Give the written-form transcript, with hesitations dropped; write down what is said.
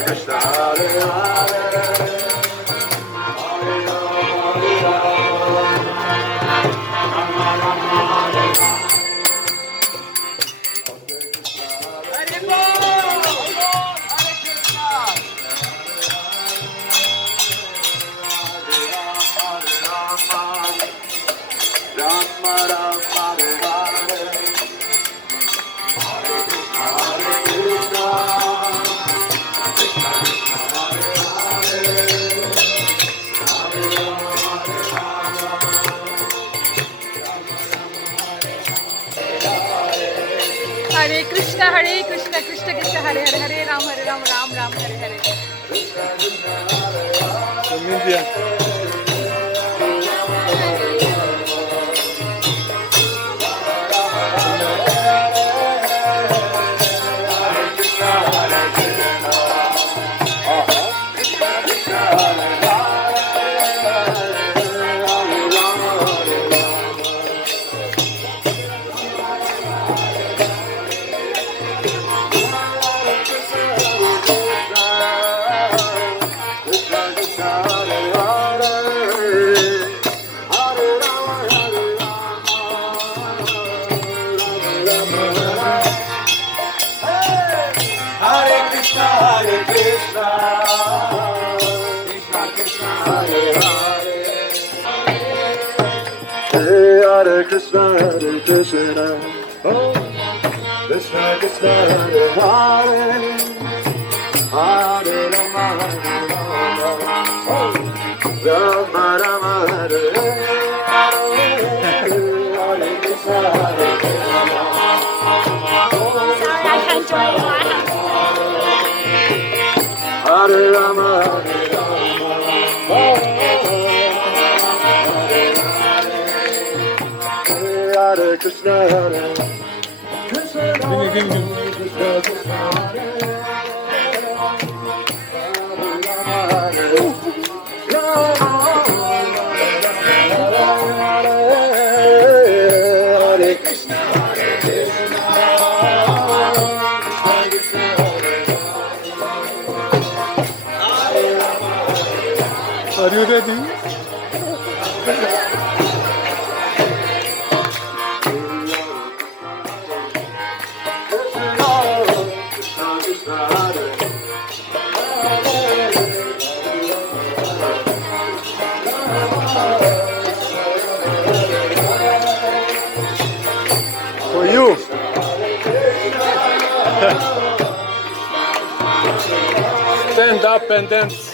Krishna, Hare Hare, Hare Rama, Hare Rama. Hare Krishna, Krishna Krishna, Hare Hare, Hare Ram, Ram Ram, Hare Hare. India. Hare Krishna, Krishna Krishna, Hare Hare, Hare Krishna, Krishna, oh, Krishna Krishna, Hare Hare, Hare Rama, oh, Rama Rama, Hare Hare, Hare Krishna, Hare Krishna. Sorry, I can't join you. Hare Rama, Hare Rama, Hare Krishna, Hare Krishna, Krishna Krishna, Hare Hare Krishna, Hare Krishna, Krishna Krishna, Are you ready? For you. Stand up and dance.